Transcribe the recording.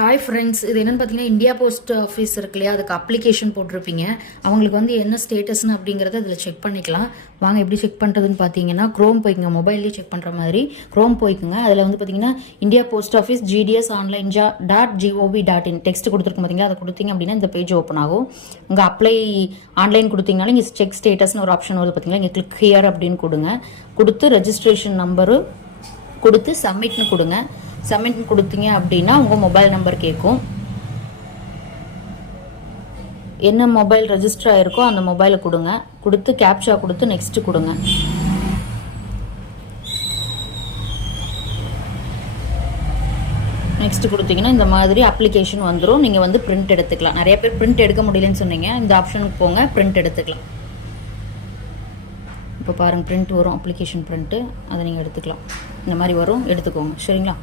Hi friends, இது என்னென்னு பார்த்தீங்கன்னா இந்தியா போஸ்ட் ஆஃபீஸ் இருக்கு இல்லையா, அதுக்கு அப்ளிகேஷன் போட்டிருப்பீங்க. அவங்களுக்கு வந்து என்ன ஸ்டேட்டஸ்னு அப்படிங்கிறத அதில் செக் பண்ணிக்கலாம். வாங்க எப்படி செக் பண்ணுறதுன்னு பார்த்தீங்கன்னா, க்ரோம் போய்க்குங்க. மொபைல்லேயே செக் பண்ணுற மாதிரி க்ரோம் போய்க்குங்க. அதில் வந்து பார்த்தீங்கன்னா India post office gds.online.gov.in text கொடுத்துருக்கும் பார்த்தீங்களா, அதை கொடுத்தீங்க அப்படின்னா இந்த பேஜ் ஓப்பன் ஆகும். உங்கள் அப்ளை ஆன்லைன் கொடுத்தீங்கனாலும் இங்கே செக் ஸ்டேட்டஸ்னு ஒரு ஆப்ஷன் வருது பார்த்தீங்களா, இங்கே கிளிக் ஹியர் அப்படின்னு கொடுங்க. கொடுத்து ரெஜிஸ்ட்ரேஷன் நம்பரு கொடுத்து சப்மிட்னு கொடுங்க. சப்மிட் கொடுத்தீங்க அப்படின்னா உங்கள் மொபைல் நம்பர் கேட்கும். என்ன மொபைல் ரெஜிஸ்டர் ஆகிருக்கோ அந்த மொபைலை கொடுங்க. கொடுத்து கேப்சா கொடுத்து நெக்ஸ்ட் கொடுங்க. நெக்ஸ்ட் கொடுத்தீங்கன்னா இந்த மாதிரி அப்ளிகேஷன் வந்துடும். நீங்கள் வந்து பிரிண்ட் எடுத்துக்கலாம். நிறைய பேர் பிரிண்ட் எடுக்க முடியலன்னு சொன்னீங்க, இந்த ஆப்ஷனுக்கு போங்க, பிரிண்ட் எடுத்துக்கலாம். இப்போ பாருங்கள், பிரிண்ட் வரும், அப்ளிகேஷன் பிரிண்ட்டு, அதை நீங்கள் எடுத்துக்கலாம். இந்த மாதிரி வரும், எடுத்துக்கோங்க. சரிங்களா?